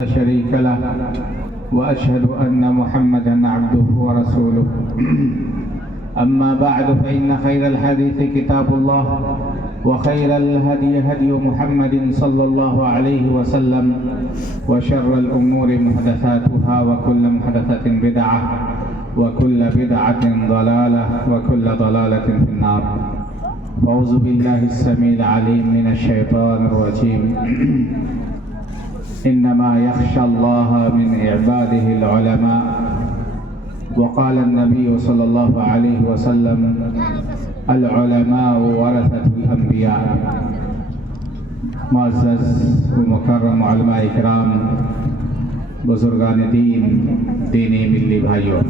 شريك له وأشهد أن محمدا عبده ورسوله أما بعد فإن خير الحديث كتاب الله وخير الهدي هدي محمد صلى الله عليه وسلم وشر الأمور محدثاتها وكل محدثة بدعة وكل بدعة ضلالة وكل ضلالة في النار. أعوذ بالله السميع العليم من الشيطان الرجيم. إنما يخشى الله من عباده العلماء. وقال النبي صلى الله عليه وسلم العلماء ورثة الأنبياء. معزز و مکرم علماء اکرام، بزرگان دین، دینی ملی بھائیوں،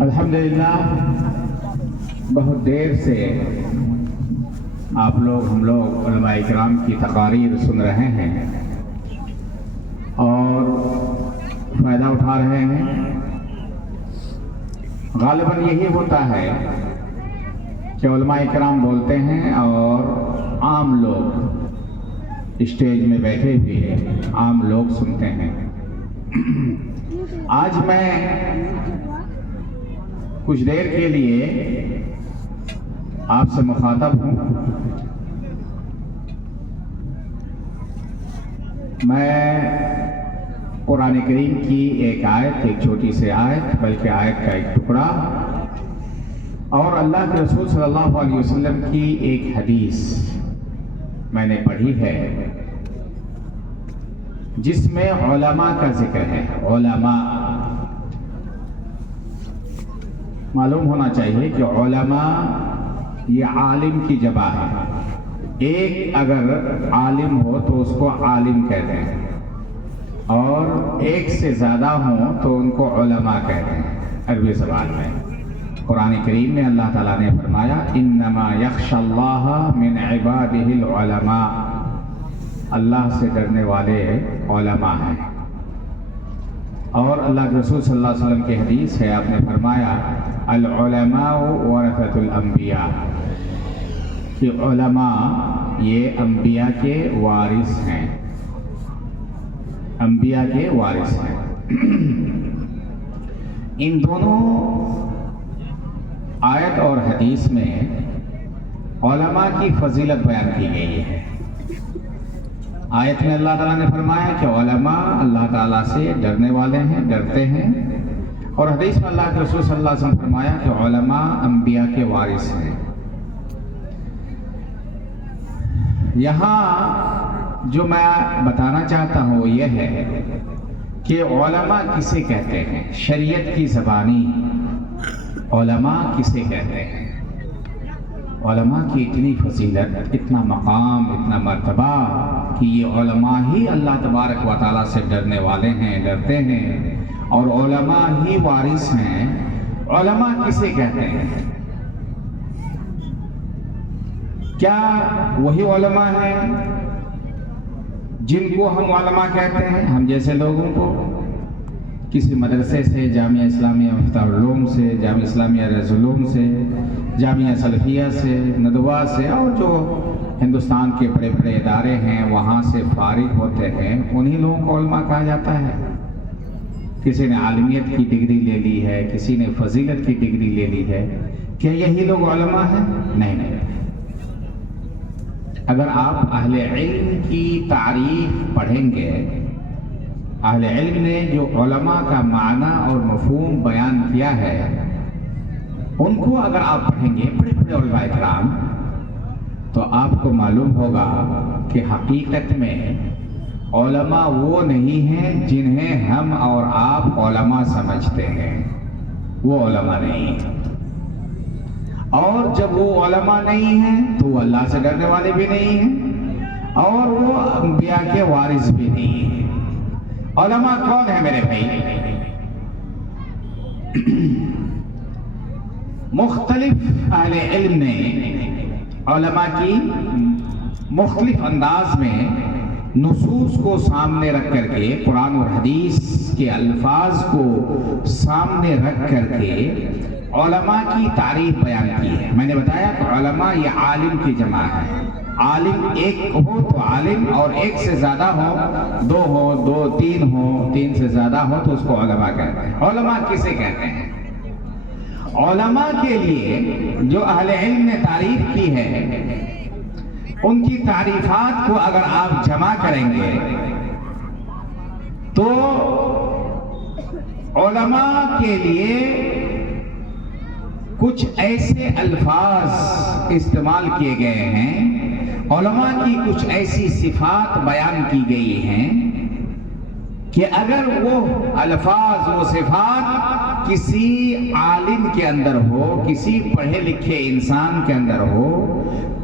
الحمدللہ بہت دیر سے آپ لوگ ہم لوگ علماء اکرام کی تقاریر سن رہے ہیں اور فائدہ اٹھا رہے ہیں. غالباً یہی ہوتا ہے کہ علماء اکرام بولتے ہیں اور عام لوگ اسٹیج میں بیٹھے ہوئے عام لوگ سنتے ہیں. آج میں کچھ دیر کے لیے آپ سے مخاطب ہوں. میں قرآن کریم کی ایک آیت، ایک چھوٹی سی آیت، بلکہ آیت کا ایک ٹکڑا، اور اللہ کے رسول صلی اللہ علیہ وسلم کی ایک حدیث میں نے پڑھی ہے جس میں علماء کا ذکر ہے. علماء، معلوم ہونا چاہیے کہ علماء یہ عالم کی جمع ہے. ایک اگر عالم ہو تو اس کو عالم کہتے ہیں، اور ایک سے زیادہ ہوں تو ان کو علماء کہتے ہیں عربی زبان میں. قرآن کریم میں اللہ تعالیٰ نے فرمایا انما یخشی اللہ من عبادہ العلماء. اللہ سے ڈرنے والے علماء ہیں. اور اللہ کے رسول صلی اللہ علیہ وسلم کی حدیث ہے، آپ نے فرمایا العلماء ورثۃ الانبیاء، کہ علماء یہ انبیاء کے وارث ہیں. انبیاء کے وارث ہیں. ان دونوں آیت اور حدیث میں علماء کی فضیلت بیان کی گئی ہے. آیت میں اللہ تعالیٰ نے فرمایا کہ علماء اللہ تعالیٰ سے ڈرنے والے ہیں، ڈرتے ہیں، اور حدیث میں اللہ کے رسول صلی اللہ علیہ وسلم فرمایا کہ علماء انبیاء کے وارث ہیں. یہاں جو میں بتانا چاہتا ہوں وہ یہ ہے کہ علماء کسے کہتے ہیں. شریعت کی زبانی علماء کسے کہتے ہیں. علماء کی اتنی فضیلت، اتنا مقام، اتنا مرتبہ کہ یہ علماء ہی اللہ تبارک و تعالیٰ سے ڈرنے والے ہیں، ڈرتے ہیں، اور علماء ہی وارث ہیں. علماء کسے کہتے ہیں؟ کیا وہی علماء ہیں جن کو ہم علماء کہتے ہیں؟ ہم جیسے لوگوں کو کسی مدرسے سے، جامعہ اسلامیہ مفتاح العلوم سے، جامعہ اسلامیہ رز العلوم سے، جامعہ سلفیہ سے، ندوہ سے، اور جو ہندوستان کے بڑے بڑے ادارے ہیں وہاں سے فارغ ہوتے ہیں، انہی لوگوں کو علماء کہا جاتا ہے. کسی نے عالمیت کی ڈگری لے لی ہے، کسی نے فضیلت کی ڈگری لے لی ہے، کیا یہی لوگ علماء ہیں؟ نہیں. اگر آپ اہل علم کی تعریف پڑھیں گے، اہل علم نے جو علماء کا معنی اور مفہوم بیان کیا ہے ان کو اگر آپ پڑھیں گے، بڑے بڑے علماء کرام، تو آپ کو معلوم ہوگا کہ حقیقت میں علماء وہ نہیں ہیں جنہیں ہم اور آپ علماء سمجھتے ہیں. وہ علماء نہیں ہیں. اور جب وہ علماء نہیں ہیں تو وہ اللہ سے ڈرنے والے بھی نہیں ہیں، اور وہ انبیاء کے وارث بھی نہیں ہیں. علماء کون ہیں میرے بھائی؟ مختلف اہل علم نے علماء کی مختلف انداز میں نصوص کو سامنے رکھ کر کے، قرآن اور حدیث کے الفاظ کو سامنے رکھ کر کے علماء کی تعریف بیان کی ہے. میں نے بتایا کہ علماء یہ عالم کی جمع ہے. عالم ایک ہو تو عالم، اور ایک سے زیادہ ہو، دو ہو، دو تین ہو، تین سے زیادہ ہو تو اس کو علماء کہتے ہیں۔ علماء کسے کہتے ہیں؟ علماء کے لیے جو اہل علم نے تعریف کی ہے، ان کی تعریفات کو اگر آپ جمع کریں گے تو علماء کے لیے کچھ ایسے الفاظ استعمال کیے گئے ہیں، علماء کی کچھ ایسی صفات بیان کی گئی ہیں کہ اگر وہ الفاظ و صفات کسی عالم کے اندر ہو، کسی پڑھے لکھے انسان کے اندر ہو،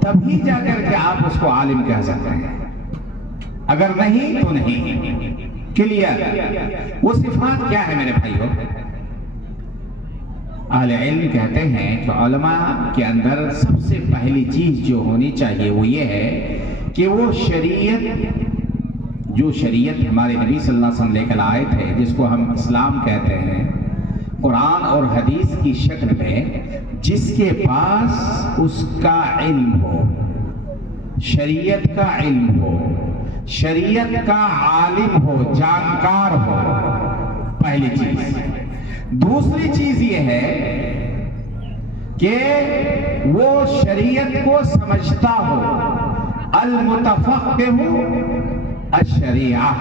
تبھی جا کر کے آپ اس کو عالم کہہ سکتے ہیں، اگر نہیں تو نہیں۔ کلیئر؟ وہ صفات کیا ہے میرے بھائیو؟ اہل علم کہتے ہیں کہ علماء کے اندر سب سے پہلی چیز جو ہونی چاہیے وہ یہ ہے کہ وہ جو شریعت ہمارے نبی صلی اللہ علیہ وسلم لے کر آئے تھے، جس کو ہم اسلام کہتے ہیں، قرآن اور حدیث کی شکل میں، جس کے پاس اس کا علم ہو، شریعت کا علم ہو، شریعت کا عالم ہو، جانکار ہو، پہلی چیز۔ دوسری چیز یہ ہے کہ وہ شریعت کو سمجھتا ہو، المتفقہ الشریعہ،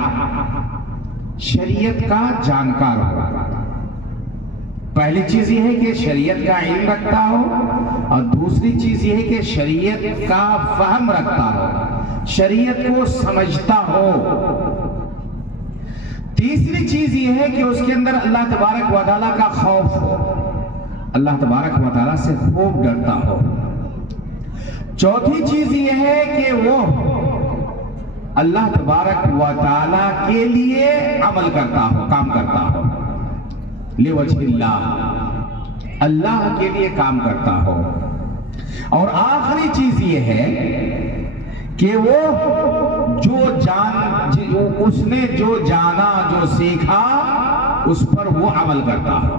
شریعت کا جانکار ہو۔ پہلی چیز یہ ہے کہ شریعت کا علم رکھتا ہو، اور دوسری چیز یہ ہے کہ شریعت کا فہم رکھتا ہو، شریعت کو سمجھتا ہو۔ تیسری چیز یہ ہے کہ اس کے اندر اللہ تبارک و تعالیٰ کا خوف ہو، اللہ تبارک و تعالیٰ سے خوب ڈرتا ہو۔ چوتھی چیز یہ ہے کہ وہ اللہ تبارک و تعالیٰ کے لیے عمل کرتا ہو، کام کرتا ہو، لوجہ اللہ، اللہ کے لیے کام کرتا ہو۔ اور آخری چیز یہ ہے کہ وہ اس نے جو جانا، جو سیکھا، اس پر وہ عمل کرتا ہو۔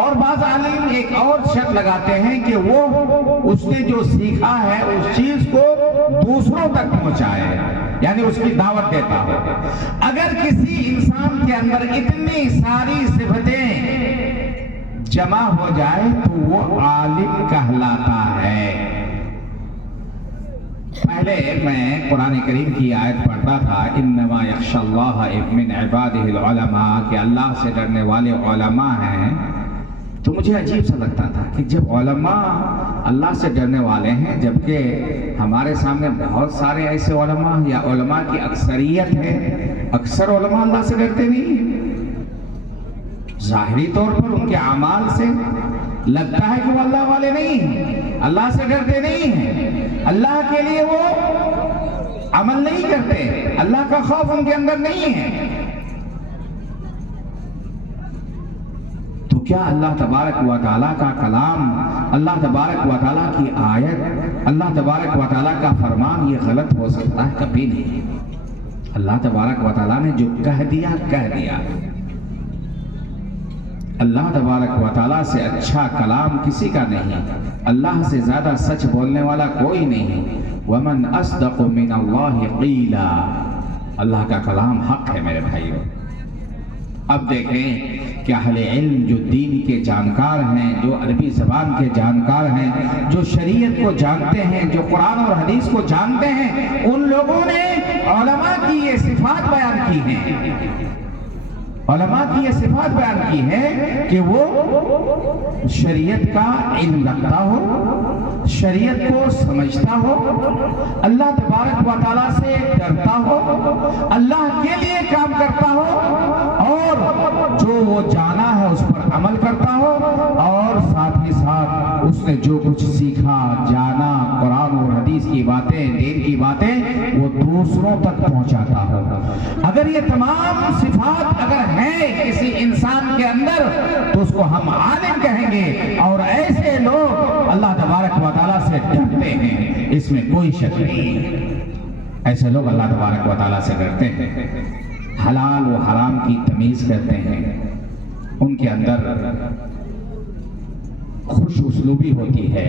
اور بعض عالم ایک اور شرط لگاتے ہیں کہ وہ اس نے جو سیکھا ہے اس چیز کو دوسروں تک پہنچائے، یعنی اس کی دعوت دیتا ہو۔ اگر کسی انسان کے اندر اتنی ساری صفتیں جمع ہو جائے تو وہ عالم کہلاتا ہے۔ پہلے میں قرآن کریم کی آیت پڑھتا تھا، انما یخشی اللہ من عبادہ العلماء، کہ اللہ سے ڈرنے والے علماء ہیں، تو مجھے عجیب سا لگتا تھا کہ جب علماء اللہ سے ڈرنے والے ہیں، جبکہ ہمارے سامنے بہت سارے ایسے علماء یا علماء کی اکثریت ہے، اکثر علماء اللہ سے ڈرتے نہیں ہیں۔ ظاہری طور پر ان کے اعمال سے لگتا ہے کہ وہ اللہ والے نہیں ہیں، اللہ سے ڈرتے نہیں ہیں، اللہ کے لیے وہ عمل نہیں کرتے، اللہ کا خوف ان کے اندر نہیں ہے۔ تو کیا اللہ تبارک و تعالیٰ کا کلام، اللہ تبارک و تعالیٰ کی آیت، اللہ تبارک و تعالیٰ کا فرمان یہ غلط ہو سکتا ہے؟ کبھی نہیں۔ اللہ تبارک و تعالیٰ نے جو کہہ دیا کہہ دیا۔ اللہ تبارک و تعالیٰ سے اچھا کلام کسی کا نہیں، اللہ سے زیادہ سچ بولنے والا کوئی نہیں۔ وَمَنْ أَصْدَقُ مِنَ اللَّهِ قِيلًا، اللہ کا کلام حق ہے میرے بھائیو۔ اب دیکھیں کہ اہل علم جو دین کے جانکار ہیں، جو عربی زبان کے جانکار ہیں، جو شریعت کو جانتے ہیں، جو قرآن اور حدیث کو جانتے ہیں، ان لوگوں نے علماء کی یہ صفات بیان کی ہیں، علماء کی یہ صفات بیان کی ہے کہ وہ شریعت کا علم رکھتا ہو، شریعت کو سمجھتا ہو، اللہ تبارک و تعالیٰ سے ڈرتا ہو، اللہ کے لیے کام کرتا ہو، اور جو وہ جانا ہے اس پر عمل کرتا ہو، اور ساتھ ہی ساتھ اس نے جو کچھ سیکھا، جانا، قرآن اور حدیث کی باتیں، دین کی باتیں، وہ دوسروں تک پہنچاتا ہو۔ اگر یہ تمام صفات اگر ہیں کسی انسان کے اندر تو اس کو ہم عالم کہیں گے، اور ایسے لوگ اللہ تبارک و تعالیٰ سے ڈرتے ہیں، اس میں کوئی شک نہیں۔ ایسے لوگ اللہ تبارک و تعالیٰ سے ڈرتے ہیں، حلال و حرام کی تمیز کرتے ہیں، ان کے اندر خوش اسلوبی ہوتی ہے،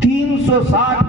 360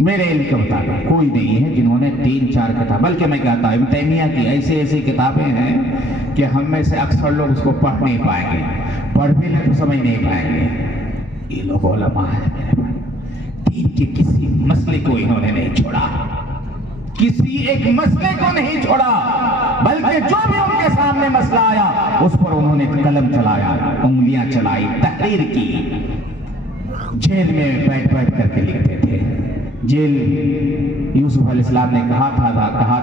میرے علم کے مطابق کوئی نہیں ہے جنہوں نے 3-4 کتاب، بلکہ میں کہتا ہوں ابن تیمیہ کی ایسی ایسی کتابیں ہیں کہ ہم میں سے اکثر لوگ اس کو پڑھ نہیں پائیں گے، پڑھ بھی لیں تو سمجھ نہیں پائیں گے۔ یہ لوگ علماء ہیں میرے بھائی، دین کے کسی مسئلے کو انہوں نے نہیں چھوڑا، کسی ایک مسئلے کو نہیں چھوڑا، بلکہ جو بھی ان کے سامنے مسئلہ آیا اس پر انہوں نے قلم چلایا، انگلیاں چلائی، تحریر کی۔ جیل میں بیٹھ بیٹھ کر کے لکھتے تھے۔ جیل، یوسف علیہ السلام نے کہا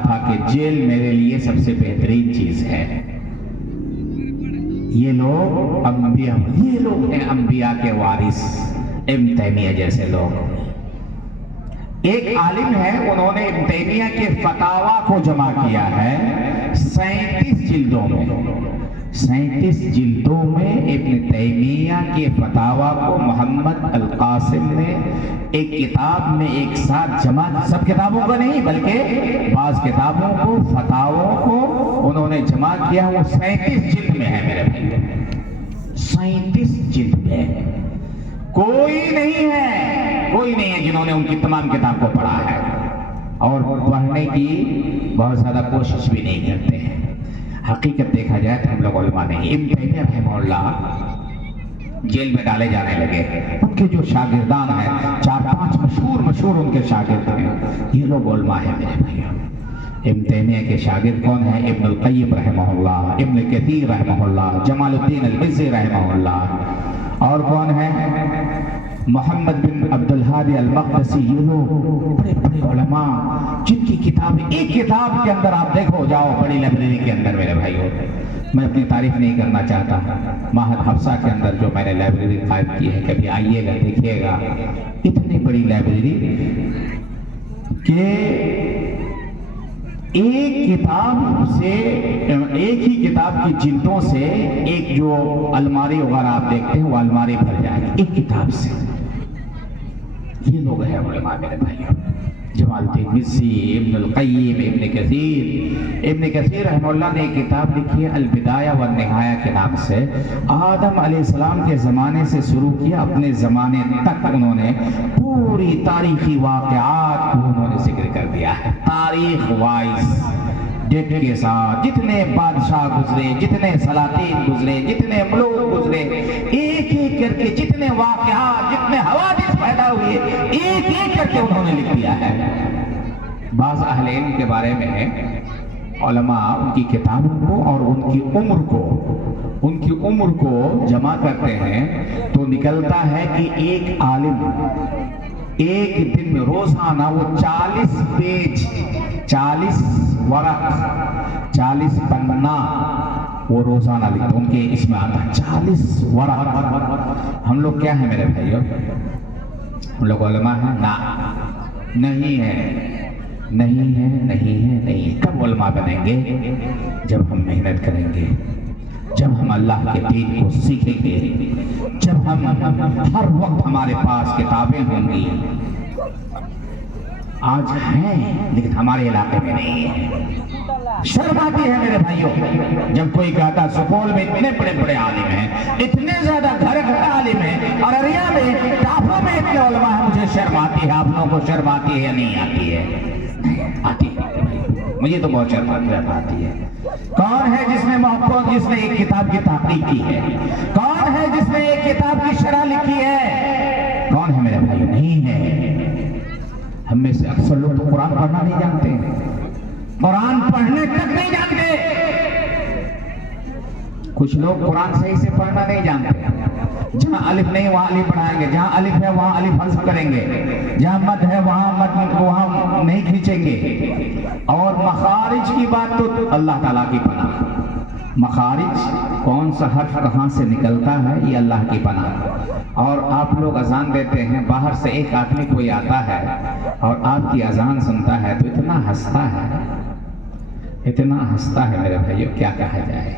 تھا کہ جیل میرے لیے سب سے بہترین چیز ہے۔ یہ لوگ ہیں انبیاء کے وارث، ابن تیمیہ جیسے لوگ۔ ایک عالم ہے، انہوں نے ابن تیمیہ کے فتاوی کو جمع کیا ہے 37 جلدوں میں۔ 37 جلدوں میں ابن تیمیہ کے فتاوی کو محمد القاسم نے ایک کتاب میں ایک ساتھ جمع، سب کتابوں کو نہیں بلکہ بعض کتابوں کو، فتاووں کو انہوں نے جمع کیا، وہ 37 جلد میں ہے میرے بھائی، 37 جلد میں۔ کوئی نہیں ہے جنہوں نے ان کی تمام کتاب کو پڑھا ہے، اور پڑھنے کی بہت زیادہ کوشش بھی نہیں کرتے ہیں۔ حقیقت دیکھا جائے تو ہم لوگ علماء نہیں۔ ابن تیمیہ رحمہ اللہ جیل میں ڈالے جانے لگے، ان کے جو شاگردان ہیں 4-5 مشہور ان کے شاگرد ہیں، یہ لوگ علماء ہیں میرے بھائی۔ ابن تیمیہ کے شاگرد کون ہیں؟ ابن القیم رحمہ اللہ، ابن کثیر رحمہ اللہ، جمال الدین المزی رحمہ اللہ، اور کون ہے؟ محمد بن عبد الہادی المقدسی۔ یہ لوگ بڑے بڑے علماء جن کی کتاب، ایک کتاب کے اندر آپ دیکھو جاؤ بڑی لائبریری کے اندر میرے بھائیوں، میں اپنی تعریف نہیں کرنا چاہتا، معہد حفصہ کے اندر جو میں نے لائبریری قائم کی ہے، کبھی آئیے گا دیکھیے گا، اتنی بڑی لائبریری کہ ایک ہی کتاب کی جلدوں سے ایک جو الماری وغیرہ آپ دیکھتے ہیں وہ الماری بھر جائے گی ایک کتاب سے۔ یہ لوگ ہیں علماء میرے بھائیوں، جمال الدین مزی، ابن القیم، ابن کثیر رحمہ اللہ نے ایک کتاب لکھی ہے البدایہ والنہایہ کے نام سے۔ آدم علیہ السلام کے زمانے سے شروع کیا، اپنے زمانے تک انہوں نے پوری تاریخی واقعات کو انہوں نے ذکر کر دیا ہے، تاریخ وائز ڈیٹ کے ساتھ، جتنے بادشاہ گزرے، جتنے سلاطین گزرے، جتنے ملوک گزرے، ایک ایک کر کے جتنے واقعات، جتنے حوادث پیدا ہوئے، ایک ایک کر کے انہوں نے لکھ دیا ہے۔ بعض اہل علم کے بارے میں علماء ان کی کتابوں کو اور ان کی عمر کو جمع کرتے ہیں تو نکلتا ہے کہ ایک عالم ایک دن میں روزانہ وہ 40 پیج، 40 ورق، 40 پنا وہ روزانہ لکھتے، ان کے اس میں آتا ہے 40 ورق۔ ہم لوگ کیا ہیں میرے بھائیوں؟ ہم لوگ علماء ہیں؟ نہیں ہے۔ کب علماء بنیں گے؟ جب ہم محنت کریں گے، جب ہم اللہ کے دین کو سیکھیں گے، جب ہم ہر وقت ہمارے پاس کتابیں ہوں گی۔ آج ہیں لیکن ہمارے علاقے میں نہیں ہے۔ شرم آتی ہے میرے بھائیوں جب کوئی کہتا سپول میں اتنے بڑے بڑے عالم ہیں، اتنے زیادہ گھر عالم ہیں، اور اریا میں ٹاپوں میں اتنے علماء ہیں، مجھے شرم آتی ہے۔ آپ لوگوں کو شرم آتی ہے یا نہیں آتی ہے؟ آتی ہے، مجھے تو بہت شرم آتی ہے۔ کون ہے جس نے ایک کتاب کی تحقیق کی ہے؟ کون ہے جس نے ایک کتاب کی شرح لکھی ہے؟ کون ہے میرے بھائی؟ نہیں ہے۔ ہم میں سے اکثر لوگ تو قرآن پڑھنا نہیں جانتے، قرآن پڑھنے تک نہیں جانتے۔ کچھ لوگ قرآن صحیح سے پڑھنا نہیں جانتے، جہاں الف نہیں وہاں الف پڑھائیں گے، جہاں الف ہے وہاں الف حذف کریں گے، جہاں مد ہے وہاں مد وہاں نہیں کھینچیں گے۔ اور مخارج کی بات تو اللہ تعالیٰ کی پناہ، مخارج کون سا حرف کہاں سے نکلتا ہے یہ اللہ کی پناہ۔ اور آپ لوگ اذان دیتے ہیں، باہر سے ایک آدمی کوئی آتا ہے اور آپ کی اذان سنتا ہے تو اتنا ہنستا ہے میرے بھائیو، کیا کہا جائے۔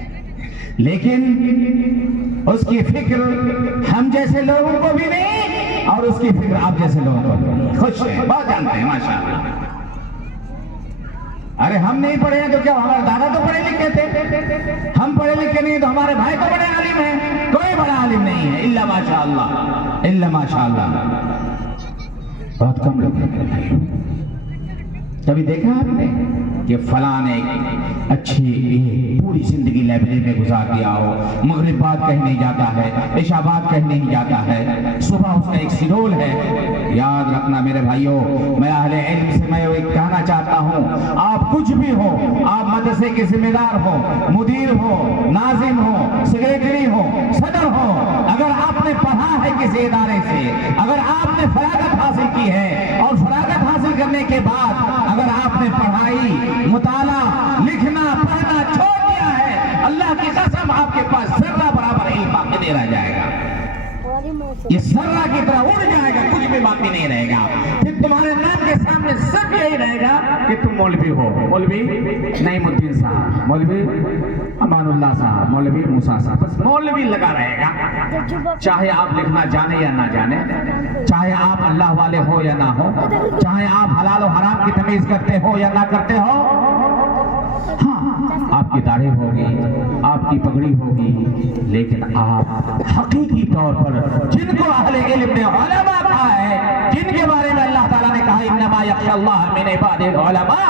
لیکن اس کی فکر ہم جیسے لوگوں کو بھی نہیں، اور اس کی فکر آپ جیسے لوگوں کو بھی نہیں۔ خوش ہیں، بات جانتے ہیں ماشاءاللہ۔ ارے ہم نہیں پڑھے ہیں تو کیا ہمارے دادا تو پڑھے لکھے تھے؟ ہم پڑھے لکھے نہیں تو ہمارے بھائی تو بڑے عالم ہیں؟ کوئی بڑا عالم نہیں ہے، الا ماشاءاللہ، الا ماشاءاللہ۔ بہت کم لوگ ہیں میرے بھائیوں. کبھی دیکھا آپ نے کہ فلاں نے اچھی پوری زندگی لائبریری میں گزار دیا ہو, مغرب بعد کہیں نہیں جاتا ہے, عشاء بعد کہیں نہیں جاتا ہے, صبح اس کا ایک شیڈول ہے. یاد رکھنا میرے بھائیوں, میں اہل علم سے میں ایک کہنا چاہتا ہوں, آپ کچھ بھی ہو, آپ مدرسے کے ذمہ دار ہو, مدیر ہو, ناظم ہو, سیکریٹری ہو, صدر ہو, اگر آپ نے پڑھا ہے کسی ادارے سے, اگر آپ نے فراغت حاصل کی ہے اور فراغت حاصل کرنے کے بعد اگر آپ نے پڑھائی, مطالعہ, لکھنا, پڑھنا چھوڑ دیا ہے, اللہ کی قسم آپ کے پاس ذرہ برابر علم باقی نہیں رہ جائے گا. یہ ذرہ کی طرح اڑ جائے گا, کچھ بھی باقی نہیں رہے گا. پھر تمہارے نام کے سامنے سب یہی رہے گا کہ تم مولوی ہو, مولوی نعیم الدین صاحب, مولوی امان اللہ صاحب, مولوی موسیٰ صاحب, بس مولوی لگا رہے گا. چاہے آپ لکھنا جانے یا نہ جانے, چاہے آپ اللہ والے ہو یا نہ ہو, چاہے آپ حلال و حرام کی تمیز کرتے ہو یا نہ کرتے ہو, ہاں آپ کی داڑھی ہوگی, آپ کی پگڑی ہوگی, لیکن آپ حقیقی طور پر جن کو اہل علم نے علماء کہا ہے, جن کے بارے میں اللہ تعالیٰ نے کہا انما یخشی اللہ من عبادہ العلماء,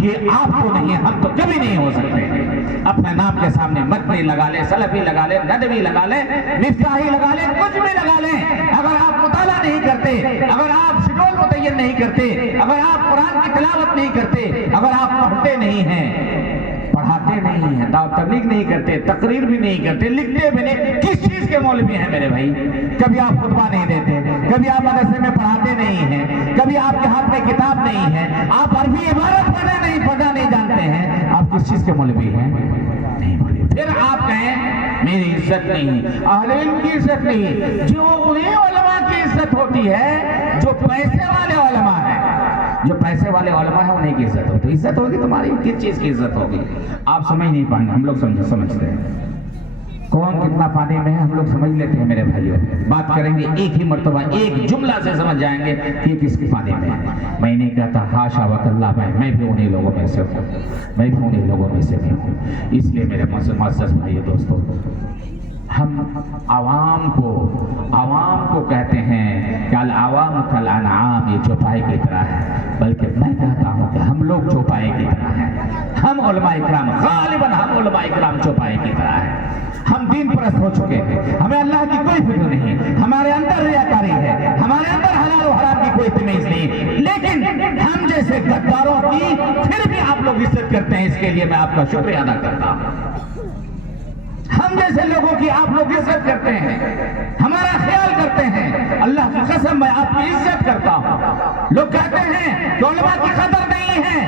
یہ آپ کو نہیں, ہم تو کبھی نہیں ہو سکتے. اپنے نام کے سامنے مدنی لگا لیں, سلفی لگا لیں, ندوی لگا لیں, مفتاحی لگا لیں, کچھ بھی لگا لیں. اگر آپ مطالعہ نہیں کرتے, اگر آپ شیڈول متعین نہیں کرتے, اگر آپ قرآن کی تلاوت نہیں کرتے, اگر آپ پڑھتے نہیں ہیں, پڑھاتے نہیں ہیں, دعوت تبلیغ نہیں کرتے, تقریر بھی نہیں کرتے, لکھتے بھی نہیں, کس چیز کے مولوی ہیں میرے بھائی؟ کبھی آپ خطبہ نہیں دیتے, کبھی آپ مدرسے میں پڑھاتے نہیں ہیں, کبھی آپ کے ہاتھ میں کتاب نہیں ہے, آپ عربی عبارت پڑھنا نہیں جانتے ہیں, آپ کس چیز کے مولوی ہیں؟ نہیں مولوی. پھر آپ کہیں میری عزت نہیں, اہل علم کی عزت نہیں. جو انہیں علماء کی عزت ہوتی ہے جو پیسے والے علماء ہیں, جو پیسے والے علماء ہیں انہیں کی عزت ہوتی. عزت ہوگی تمہاری, کس چیز کی عزت ہوگی؟ آپ سمجھ نہیں پائیں گے, ہم لوگ سمجھتے ہیں. کون کتنا پانی میں ہے ہم لوگ سمجھ لیتے ہیں میرے بھائیوں. بات کریں گے ایک ہی مرتبہ, ایک جملہ سے سمجھ جائیں گے کہ کس کے پانی میں ہے. میں نہیں کہتا حاشا وکلا, میں بھی انہیں لوگوں میں سے ہوں, میں بھی انہیں لوگوں میں سے بھی ہوں. اس لیے میرے معزز بھائیو دوستو, ہم عوام کو کہتے ہیں کہ العوام کالانعام, یہ چوپائے کی طرح ہے, بلکہ میں کہتا ہوں کہ ہم لوگ چوپائے کی طرح ہیں. ہم علماء اکرام, غالباً ہم علماء اکرام چوپائے کی طرح ہیں. ہم دین پرست ہو چکے ہیں, ہمیں اللہ کی کوئی فکر نہیں, ہمارے اندر ریاکاری ہے, ہمارے اندر حلال و حرام کی کوئی تمیز نہیں. لیکن ہم جیسے غداروں کی پھر بھی آپ لوگ عزت کرتے ہیں, اس کے لیے میں آپ کا شکریہ ادا کرتا ہوں. ہم جیسے لوگوں کی آپ لوگ عزت کرتے ہیں, ہمارا خیال کرتے ہیں. اللہ کی قسم میں آپ کی عزت کرتا ہوں. لوگ کہتے ہیں کہ علماء کی قدر نہیں ہے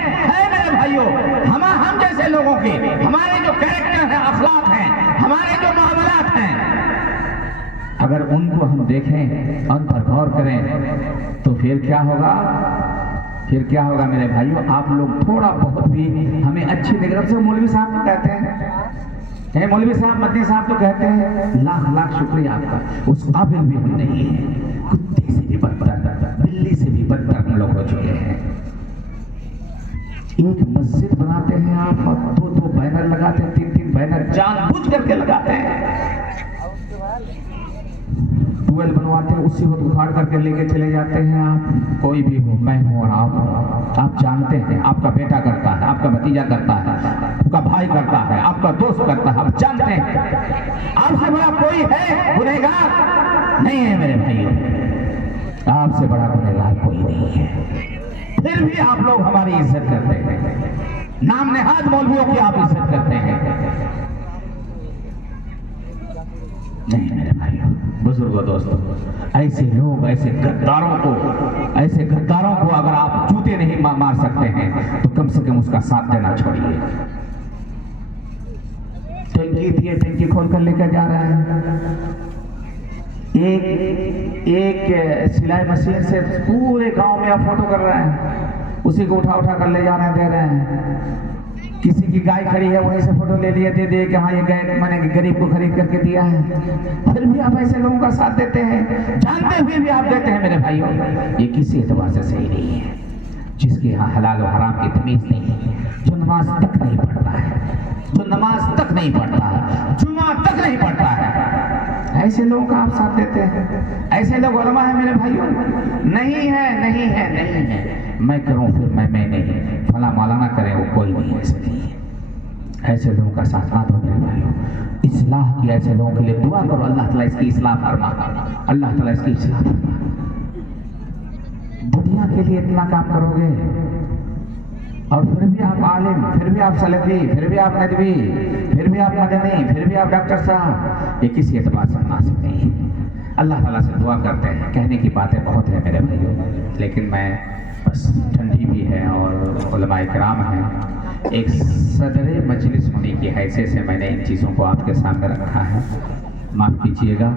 میرے بھائیوں. ہم جیسے لوگوں کی, ہمارے جو کریکٹر ہیں, اخلاق ہیں, ہمارے جو معاملات ہیں, اگر ان کو ہم دیکھیں, ان پر غور کریں, تو پھر کیا ہوگا؟ پھر کیا ہوگا میرے بھائیوں؟ آپ لوگ تھوڑا بہت بھی ہمیں اچھی نگران سے مولوی صاحب کو کہتے ہیں, مولوی صاحب, مدنی صاحب تو کہتے ہیں, لاکھ شکریہ آپ کا, اس قابل بھی ہم نہیں ہیں. کتے سے بھی بدتر, بلی سے بھی بدتر ہم لوگ ہو چکے ہیں. ایک مسجد بناتے ہیں آپ, اور دو بینر لگاتے ہیں, تین بینر جان بوجھ کر کے لگاتے ہیں. ٹویل بنواتے ہیں, اسی وقت اکھاڑ کر کے لے کے چلے جاتے ہیں. آپ کوئی بھی ہو, میں ہوں اور آپ جانتے ہیں, آپ کا بیٹا کرتا ہے, آپ کا بھتیجا کرتا ہے, آپ کا بھائی کرتا ہے, آپ کا دوست کرتا ہے, آپ جانتے ہیں. آپ سے بڑا کوئی ہے گنہگار نہیں ہے میرے بھائیوں, آپ سے بڑا گنہگار کوئی نہیں ہے. پھر بھی آپ لوگ ہماری عزت کرتے ہیں, نام نہاد مولویوں کی آپ عزت کرتے ہیں. نہیں میرے بھائیوں, بزرگوں, دوستوں, ایسے لوگ, ایسے غداروں کو اگر آپ جوتے نہیں مار سکتے ہیں تو کم سے کم اس کا ساتھ دینا چھوڑیے. ٹینکی کھول کر لے کر جا رہا ہے, ایک سلائی مشین سے پورے گاؤں میں آپ فوٹو کر رہے ہیں, اسی کو اٹھا کر لے جا رہے ہیں, دے رہے ہیں. کسی کی گائے کھڑی ہے, وہیں سے فوٹو لے لیے, دے دے کہ ہاں یہ گائے میں نے غریب کو خرید کر کے دیا ہے. پھر بھی آپ ایسے لوگوں کا ساتھ دیتے ہیں, جانتے ہوئے بھی آپ دیتے ہیں میرے بھائیوں. یہ کسی اعتبار سے صحیح نہیں ہے. جس کے یہاں حلال و حرام کی تمیز نہیں ہے, جو نماز تک نہیں پڑھتا ہے, جو نماز تک نہیں پڑھتا ہے, جمعہ تک نہیں پڑھتا ہے, ایسے لوگوں کا آپ ساتھ دیتے ہیں؟ ایسے لوگ علماء ہیں میرے بھائیوں؟ نہیں ہے، نہیں ہے، نہیں ہے۔ میں کروں پھر میں نہیں، فلاں مولانا کریں، وہ کوئی نہیں، ایسے نہیں ہے۔ ایسے لوگوں کا ساتھ نہ دو میرے بھائیوں۔ اصلاح کی ایسے لوگوں کے لیے دعا کرو، اللہ تعالیٰ اس کی اصلاح فرما، اللہ تعالیٰ اس کی اصلاح فرما۔ دنیا کے لیے اتنا کام کرو گے اور پھر بھی آپ عالم، پھر بھی آپ سلفی، پھر بھی آپ ندوی، پھر بھی آپ مدنی، پھر بھی آپ ڈاکٹر صاحب، یہ کسی اعتبار سے مناسب نہیں ہے۔ اللہ تعالیٰ سے دعا کرتے ہیں، کہنے کی باتیں بہت ہیں میرے بھائیوں، لیکن میں بس ٹھنڈی بھی ہے اور علماء کرام ہیں، ایک صدر مجلس ہونے کی حیثیت سے میں نے ان چیزوں کو آپ کے سامنے رکھا ہے، معاف کیجیے گا۔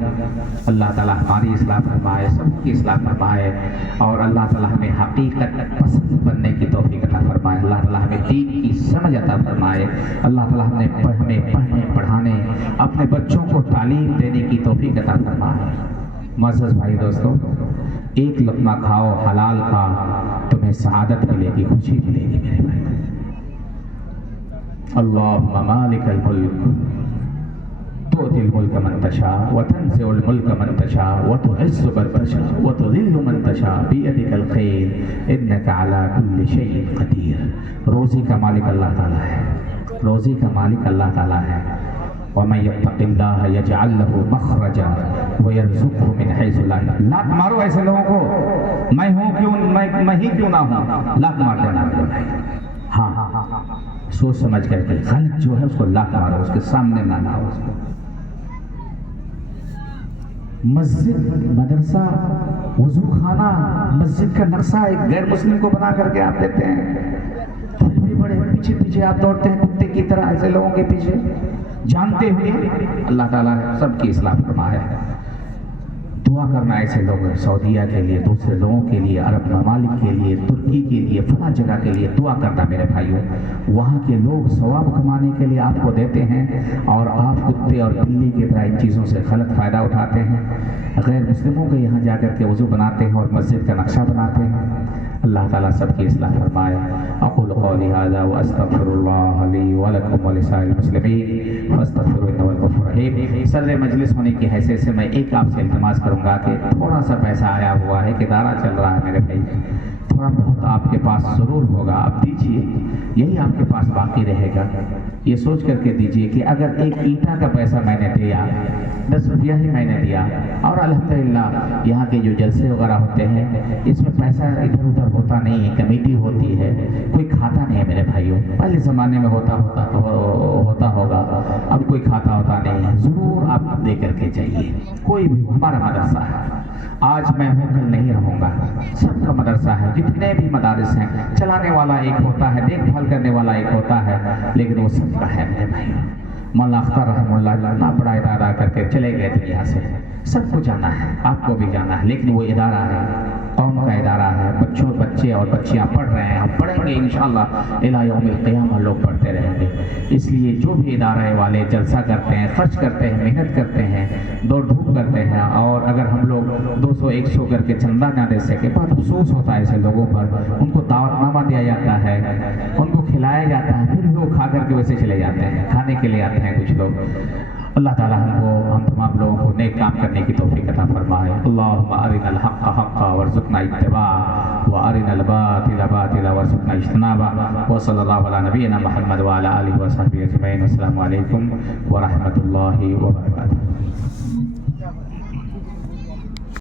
اللہ تعالیٰ ہماری اصلاح فرمائے، سب کی اصلاح فرمائے، اور اللہ تعالیٰ ہمیں حقیقت پسند بننے کی توفیق عطا فرمائے، اللہ تعالیٰ ہمیں دین کی سمجھ عطا فرمائے، اللہ تعالیٰ ہمیں پڑھنے پڑھانے، اپنے بچوں کو تعلیم دینے کی توفیق عطا فرمائے۔ معزز بھائی دوستو، ایک لقمہ کھاؤ حلال کا، تمہیں سعادت ملے گی، خوشی ملے گی میرے بھائی۔ اللہم مالک الملک تؤتی الملک من تشاء وتنزع الملک من تشاء وتعز من تشاء وتذل من تشاء بیدک الخیر انک علی کل شیء قدیر۔ روزی کا مالک اللہ تعالیٰ ہے، روزی کا مالک اللہ تعالیٰ ہے۔ وَمَن يَتَّقِ اللَّهَ يَجْعَل لَّهُ مَخْرَجًا وَيَرْزُقْهُ مِنْ حَيْثُ لَا يَحْتَسِبُ۔ لاکھ مارو ایسے لوگوں کو، میں ہوں کیوں، میں ہی کیوں نہ ہوں، لاکھ مار دینا میرے بھائی۔ ہاں، سوچ سمجھ کر کے غلط جو ہے اس کو لاکھ مارو، اس کے سامنے نہ لاؤ اس کو۔ مسجد، مدرسہ، وضو خانہ، مسجد کا نقشہ ایک غیر مسلم کو بنا کر کے آپ دیتے ہیں، پھر بھی بڑے پیچھے پیچھے آپ دوڑتے ہیں کتے کی طرح ایسے لوگوں کے پیچھے، جانتے ہوئے۔ اللہ تعالیٰ سب کی اصلاح فرمائے۔ دعا کرنا ایسے لوگ سعودیہ کے لیے، دوسرے لوگوں کے لیے، عرب ممالک کے لیے، ترکی کے لیے، فلاں جگہ کے لیے دعا کرنا میرے بھائیوں۔ وہاں کے لوگ ثواب کمانے کے لیے آپ کو دیتے ہیں اور آپ کتے اور بلی کی طرح ان چیزوں سے غلط فائدہ اٹھاتے ہیں، غیر مسلموں کے یہاں جا کر کے وضو بناتے ہیں اور مسجد کا نقشہ بناتے ہیں۔ اللہ تعالیٰ سب کی اصلاح فرمائے۔ اقول قولی ھذا واستغفر اللہ لی ولکم ولسائر المسلمین فاستغفروہ انہ ھو الغفور الرحیم۔ صدر مجلس ہونے کی حیثیت سے میں ایک آپ سے التماس کروں گا کہ تھوڑا سا پیسہ آیا ہوا ہے، ادارہ چل رہا ہے میرے بھائی، تھوڑا بہت آپ کے پاس ضرور ہوگا، آپ دیجئے، یہی آپ کے پاس باقی رہے گا۔ یہ سوچ کر کے دیجئے کہ اگر ایک اینٹا کا پیسہ میں نے دیا، 10 روپیہ ہی میں نے دیا، اور الحمدللہ یہاں کے جو جلسے وغیرہ ہوتے ہیں اس میں پیسہ ادھر ادھر ہوتا نہیں ہے، کمیٹی ہوتی ہے، کوئی کھاتا نہیں ہے میرے بھائیوں۔ پہلے زمانے میں ہوتا ہوگا، اب کوئی کھاتا ہوتا نہیں ہے، ضرور آپ دے کر کے جائیے۔ کوئی بھی ہمارا مدرسہ ہے، آج میں ہوں کل نہیں رہوں گا، سب کا مدرسہ ہے، جتنے بھی مدارس ہیں، چلانے والا ایک ہوتا ہے، دیکھ بھال کرنے والا ایک ہوتا ہے، لیکن وہ سب کا ہے میرے بھائی۔ مولانا اختر رحمہ اللہ اتنا بڑا ادارہ کر کے چلے گئے دنیا سے، سب کو جانا ہے، آپ کو بھی جانا ہے، لیکن وہ ادارہ ہے، قوم کا ادارہ ہے، بچے اور بچیاں پڑھ رہے ہیں، ہم پڑھیں گے انشاءاللہ الی یوم القیامہ، لوگ پڑھتے رہیں گے۔ اس لیے جو بھی ادارے والے جلسہ کرتے ہیں، خرچ کرتے ہیں، محنت کرتے ہیں، دوڑ دھوپ کرتے ہیں، اور اگر ہم لوگ 200-100 کر کے چندہ نہ دے سکے، بہت افسوس ہوتا ہے ایسے لوگوں پر۔ ان کو دعوت نامہ دیا جاتا ہے، ان کو کھلایا جاتا ہے، پھر بھی وہ کھا کر کے ویسے چلے جاتے ہیں، کھانے کے لیے آتے ہیں کچھ لوگ۔ اللہ تعالیٰ ہم تمام لوگوں کو نیک کام کرنے کی توفیق عطا فرمائے۔ اللہم ارنا الحق حقا وارزقنا اتباعہ وارنا الباطل باطلا وارزقنا اجتنابہ، وصلی اللہ علی نبینا محمد وعلی آلہ وصحبہ اجمعین۔ السلام علیکم ورحمۃ اللہ وبرکاتہ۔